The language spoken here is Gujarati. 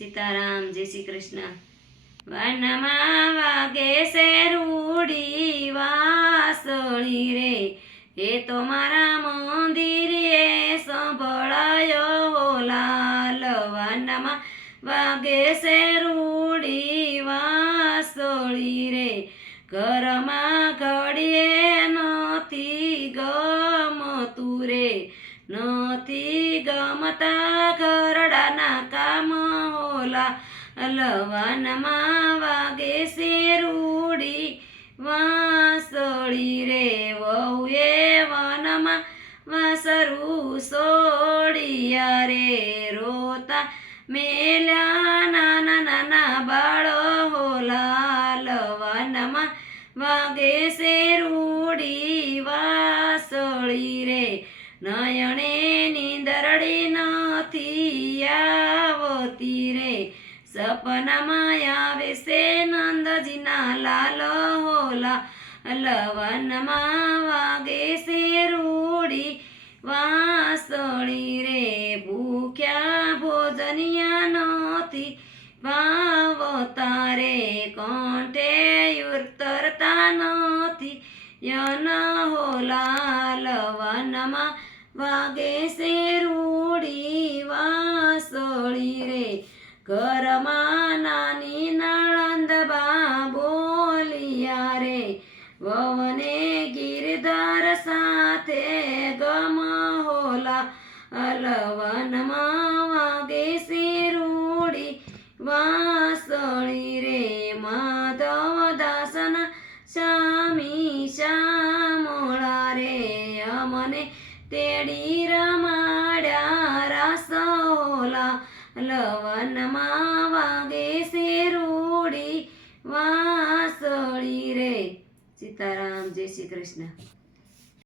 સીતારામ, જય શ્રી કૃષ્ણ. વનમાં વાગે છે રૂડી વાસળી રે. એ તો મારા મંદિરે સંભળાયો લાલ. વનમાં વાગે છે રૂડી વાસળી રે. ઘરમાં ઘડીએ નથી ગમતું રે. નથી ગમતા હોલા લવનમાં વાગે છે રૂડી. વાસળી રે વહુએ વનમાં વાસરું સોડિયા રે રોતા મેલા નાના નાના બાળો હોલા લવનમાં વાગે છે રૂડી. વાસળી રે નયણે નીંદરડી નથી રે. સપનામાં આવે છે નંદજીના લાલ હોલા. લવનમાં વાગે છે રૂડી. વાસળી રે ભૂખ્યા ભોજનિયા નહોતી. ભાવતા રે કોંઠે ઉતરતા નથી યન હોલા લવનમાં વાગે છે રૂડી. વાસળી ઘરમાં નાની નળંદ બા બોલિયા રે. વવને ગિરધર સાથે ગમ હોલા. અલવનમાં વાગે શિરૂડી રૂડી વાસળી રે. માધવ દાસન સ્વામી શામળા રે. અમને તેડી રમાડ્યા રાસોલા. લવનમાં વાગે છે રૂડી વાસળી રે. સીતારામ જય શ્રી કૃષ્ણ.